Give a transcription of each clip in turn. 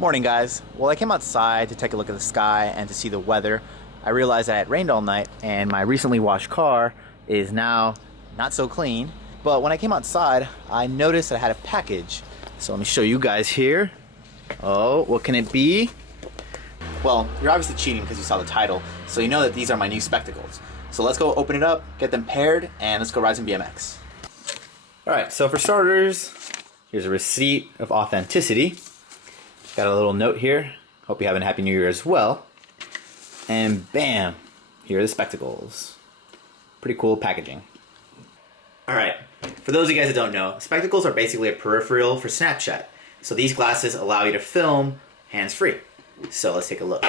Morning, guys. Well, I came outside to take a look at the sky and to see the weather. I realized that it had rained all night and my recently washed car is now not so clean. But when I came outside, I noticed that I had a package. So let me show you guys here. Oh, what can it be? Well, you're obviously cheating because you saw the title, so you know that these are my new spectacles. So let's go open it up, get them paired, and let's go ride some BMX. Alright, so for starters, here's a receipt of authenticity. Got a little note here. Hope you're having a happy new year as well. And bam, here are the spectacles. Pretty cool packaging. Alright, for those of you guys that don't know, spectacles are basically a peripheral for Snapchat. So these glasses allow you to film hands-free. So let's take a look.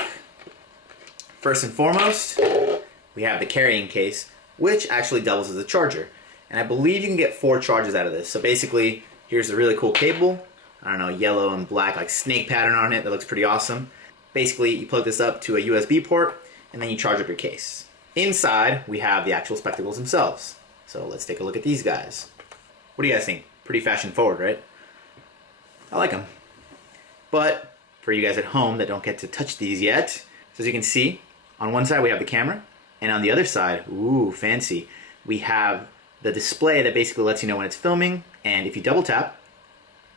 First and foremost, we have the carrying case, which actually doubles as a charger. And I believe you can get 4 charges out of this. So basically, here's a really cool cable. I don't know, yellow and black, like snake pattern on it. That looks pretty awesome. Basically, you plug this up to a USB port, and then you charge up your case. Inside, we have the actual spectacles themselves. So let's take a look at these guys. What do you guys think? Pretty fashion forward, right? I like them. But for you guys at home that don't get to touch these yet, so as you can see, on one side we have the camera, and on the other side, ooh, fancy, we have the display that basically lets you know when it's filming, and if you double tap,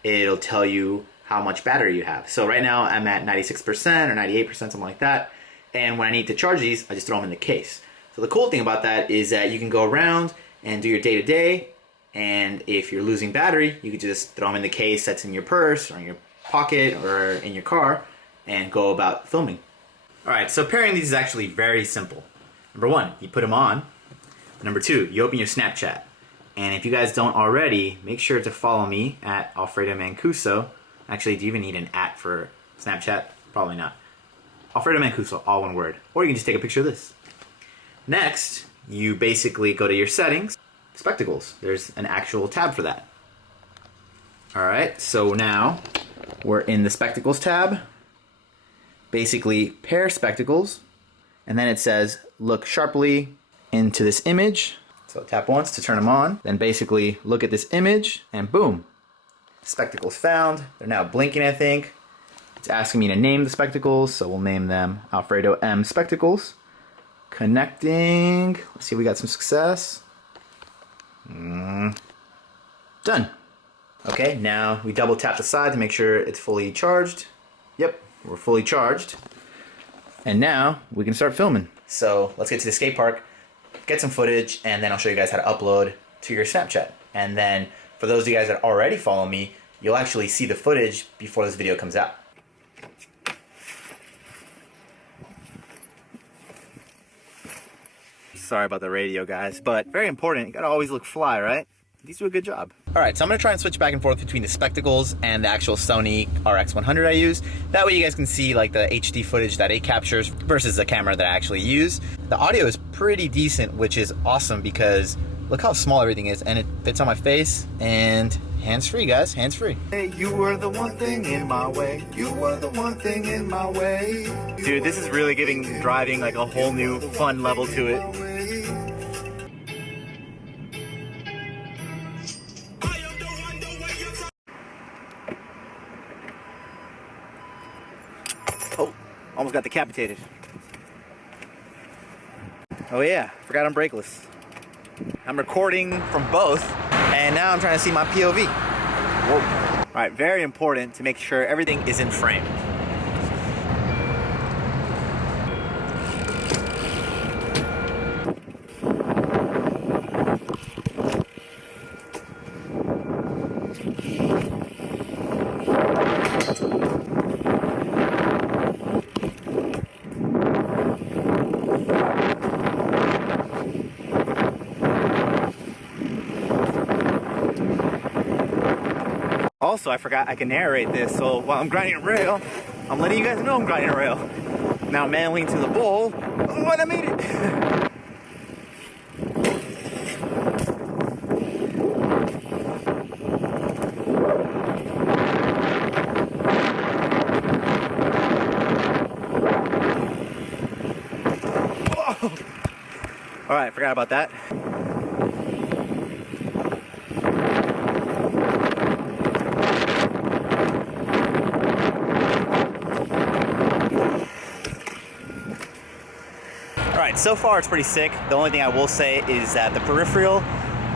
it'll tell you how much battery you have. So right now I'm at 96% or 98%, something like that. And when I need to charge these, I just throw them in the case. So the cool thing about that is that you can go around and do your day-to-day, and if you're losing battery, you can just throw them in the case that's in your purse or in your pocket or in your car and go about filming. Alright, so pairing these is actually very simple. Number 1, you put them on. Number 2, you open your Snapchat. And if you guys don't already, make sure to follow me at Alfredo Mancuso. Actually, do you even need an @ for Snapchat? Probably not. Alfredo Mancuso, all one word. Or you can just take a picture of this. Next, you basically go to your settings, spectacles. There's an actual tab for that. Alright, so now we're in the spectacles tab. Basically, pair spectacles. And then it says, look sharply into this image. So tap once to turn them on, then basically look at this image, and boom. Spectacles found. They're now blinking, I think. It's asking me to name the spectacles, so we'll name them Alfredo M Spectacles. Connecting. Let's see if we got some success. Done. Okay, now we double tap the side to make sure it's fully charged. Yep, we're fully charged. And now we can start filming. So let's get to the skate park, get some footage, and then I'll show you guys how to upload to your Snapchat. And then for those of you guys that already follow me, you'll actually see the footage before this video comes out. Sorry about the radio, guys, but very important. You gotta always look fly, right? These do a good job. Alright, so I'm gonna try and switch back and forth between the spectacles and the actual Sony RX100 I use. That way you guys can see like the HD footage that it captures versus the camera that I actually use. The audio is pretty decent, which is awesome because look how small everything is, and it fits on my face, and hands-free, guys, hands-free. Hey, you were the one thing in my way. You were the one thing in my way. Dude, this is really giving driving like a whole new fun level to it. Oh, almost got decapitated. Oh yeah, forgot I'm brakeless. I'm recording from both, and now I'm trying to see my POV. Whoa. All right, very important to make sure everything is in frame. Also, I forgot I can narrate this, so while I'm grinding a rail, I'm letting you guys know I'm grinding a rail. Now manling to the bowl. Oh, and I made it! Alright, forgot about that. Alright, so far it's pretty sick. The only thing I will say is that the peripheral,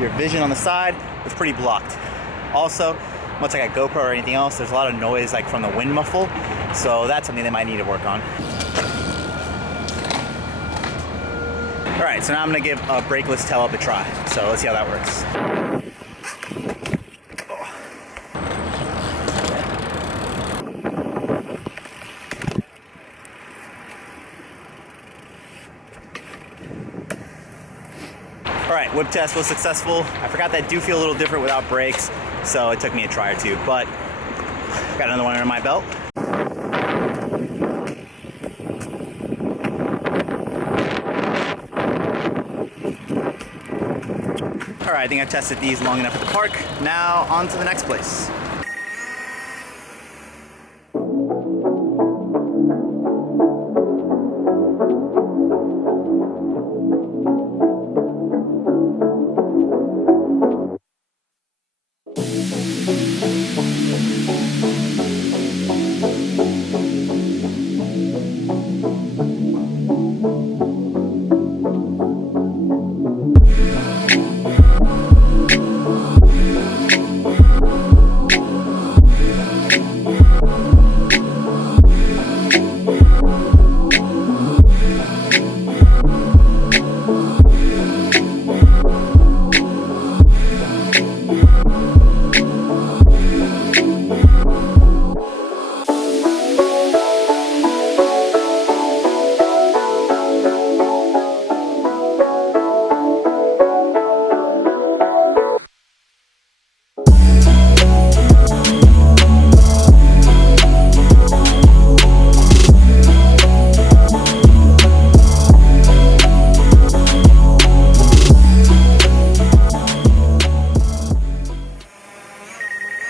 your vision on the side, is pretty blocked. Also, much like a GoPro or anything else, there's a lot of noise like from the wind muffle, so that's something they might need to work on. Alright, so now I'm going to give a brakeless tail up a try. So let's see how that works. Alright, whip test was successful. I forgot that do feel a little different without brakes, so it took me a try or two, but got another one under my belt. Alright, I think I've tested these long enough at the park. Now on to the next place.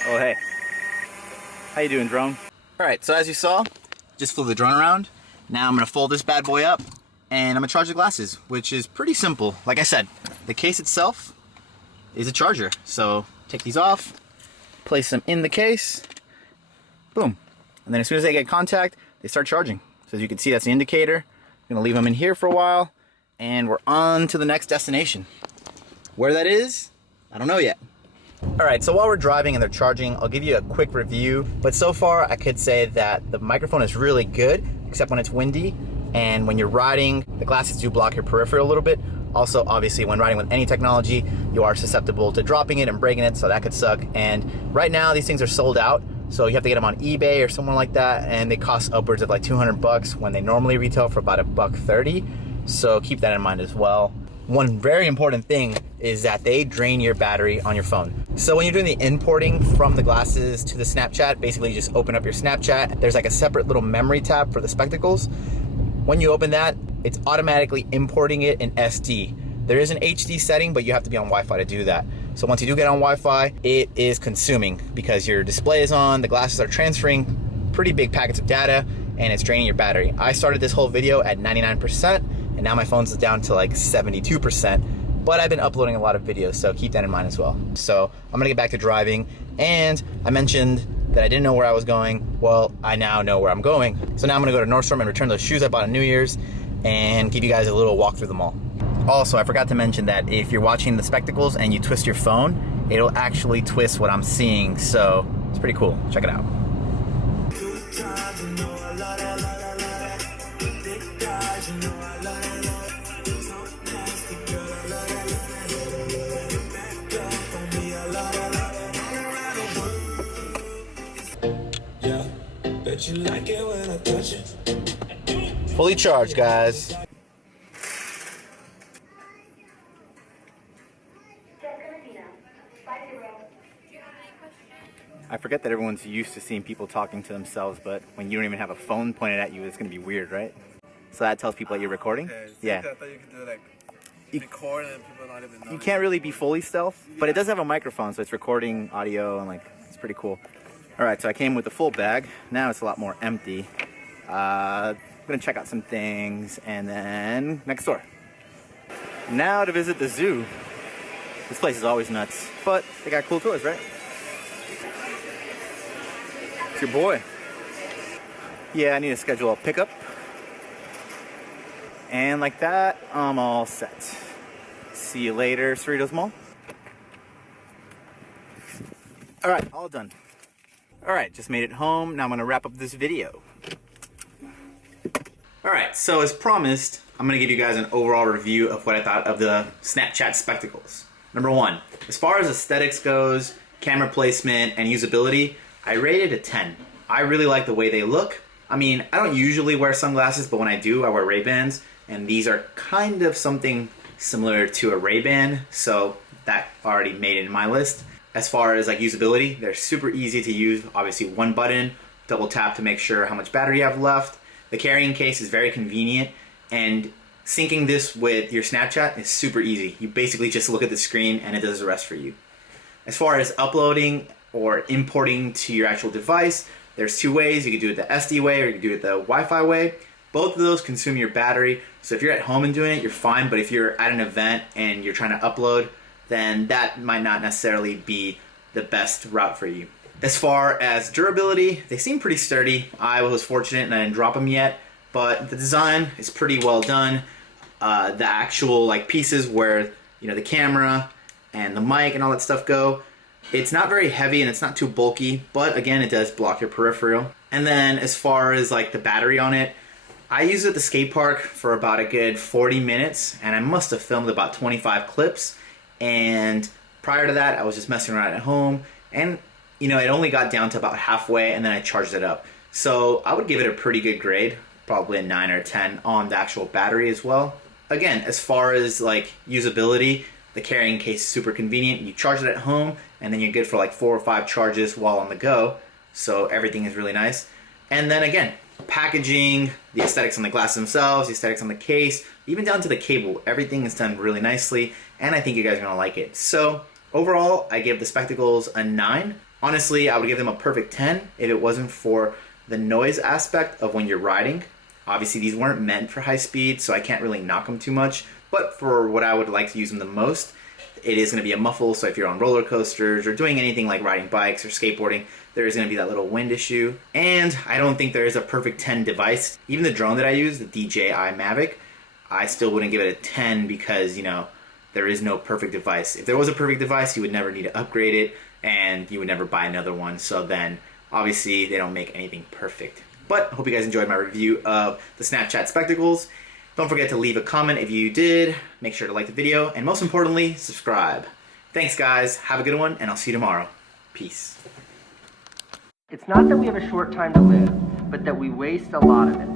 Oh, hey. How you doing, drone? Alright, so as you saw, just flew the drone around. Now I'm gonna fold this bad boy up and I'm gonna charge the glasses, which is pretty simple. Like I said, the case itself is a charger. So take these off, place them in the case, boom. And then as soon as they get contact, they start charging. So as you can see, that's the indicator. I'm gonna leave them in here for a while and we're on to the next destination. Where that is, I don't know yet. Alright, so while we're driving and they're charging, I'll give you a quick review. But so far, I could say that the microphone is really good, except when it's windy. And when you're riding, the glasses do block your peripheral a little bit. Also, obviously, when riding with any technology, you are susceptible to dropping it and breaking it, so that could suck. And right now, these things are sold out. So you have to get them on eBay or somewhere like that. And they cost upwards of like 200 bucks when they normally retail for about $130. So keep that in mind as well. One very important thing is that they drain your battery on your phone. So when you're doing the importing from the glasses to the Snapchat, basically you just open up your Snapchat. There's like a separate little memory tab for the spectacles. When you open that, it's automatically importing it in SD. There is an HD setting, but you have to be on Wi-Fi to do that. So once you do get on Wi-Fi, it is consuming because your display is on, the glasses are transferring pretty big packets of data, and it's draining your battery. I started this whole video at 99%, and now my phone's down to like 72%, but I've been uploading a lot of videos, so keep that in mind as well. So I'm gonna get back to driving, and I mentioned that I didn't know where I was going. Well, I now know where I'm going. So now I'm gonna go to Nordstrom and return those shoes I bought on New Year's and give you guys a little walk through the mall. Also, I forgot to mention that if you're watching the spectacles and you twist your phone, it'll actually twist what I'm seeing, so it's pretty cool. Check it out. You like it when I touch it. Fully charged, guys. I forget that everyone's used to seeing people talking to themselves, but when you don't even have a phone pointed at you, it's gonna be weird, right? So that tells people that you're recording? Okay, yeah. I thought you could do like record and people not even know. You can't really be fully stealth, but it does have a microphone, so it's recording audio and like it's pretty cool. Alright, so I came with a full bag. Now it's a lot more empty. I'm gonna check out some things and then next door. Now to visit the zoo. This place is always nuts, but they got cool toys, right? It's your boy. Yeah, I need to schedule a pickup. And like that, I'm all set. See you later, Cerritos Mall. All right, all done. All right, just made it home. Now I'm gonna wrap up this video. All right, so as promised, I'm gonna give you guys an overall review of what I thought of the Snapchat spectacles. Number one, as far as aesthetics goes, camera placement, and usability, I rated a 10. I really like the way they look. I mean, I don't usually wear sunglasses, but when I do, I wear Ray-Bans, and these are kind of something similar to a Ray-Ban, so that already made it in my list. As far as like usability, they're super easy to use. Obviously one button, double tap to make sure how much battery you have left. The carrying case is very convenient, and syncing this with your Snapchat is super easy. You basically just look at the screen and it does the rest for you. As far as uploading or importing to your actual device, there's two ways. You can do it the SD way or you can do it the Wi-Fi way. Both of those consume your battery, so if you're at home and doing it, you're fine, but if you're at an event and you're trying to upload, then that might not necessarily be the best route for you. As far as durability, they seem pretty sturdy. I was fortunate and I didn't drop them yet, but the design is pretty well done. The actual like pieces where the camera and the mic and all that stuff go, it's not very heavy and it's not too bulky, but again, it does block your peripheral. And then as far as like the battery on it, I used it at the skate park for about a good 40 minutes and I must have filmed about 25 clips. And prior to that, I was just messing around at home, and it only got down to about halfway, and then I charged it up. So I would give it a pretty good grade, probably a 9 or a 10 on the actual battery as well. Again, as far as like usability, the carrying case is super convenient. You charge it at home, and then you're good for like 4 or 5 charges while on the go. So everything is really nice. And then again, packaging, the aesthetics on the glasses themselves, the aesthetics on the case, even down to the cable, everything is done really nicely, and I think you guys are gonna like it. So overall, I give the spectacles a 9. Honestly, I would give them a perfect 10 if it wasn't for the noise aspect of when you're riding. Obviously, these weren't meant for high speed, so I can't really knock them too much, but for what I would like to use them the most, it is gonna be a muffle, so if you're on roller coasters or doing anything like riding bikes or skateboarding, there is going to be that little wind issue. And I don't think there is a perfect 10 device. Even the drone that I use, the DJI Mavic, I still wouldn't give it a 10 because, there is no perfect device. If there was a perfect device, you would never need to upgrade it and you would never buy another one. So then, obviously, they don't make anything perfect. But I hope you guys enjoyed my review of the Snapchat spectacles. Don't forget to leave a comment if you did. Make sure to like the video. And most importantly, subscribe. Thanks, guys. Have a good one, and I'll see you tomorrow. Peace. It's not that we have a short time to live, but that we waste a lot of it.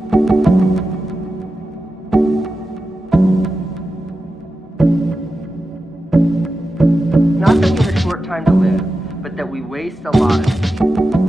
Not that we have a short time to live, but that we waste a lot of it.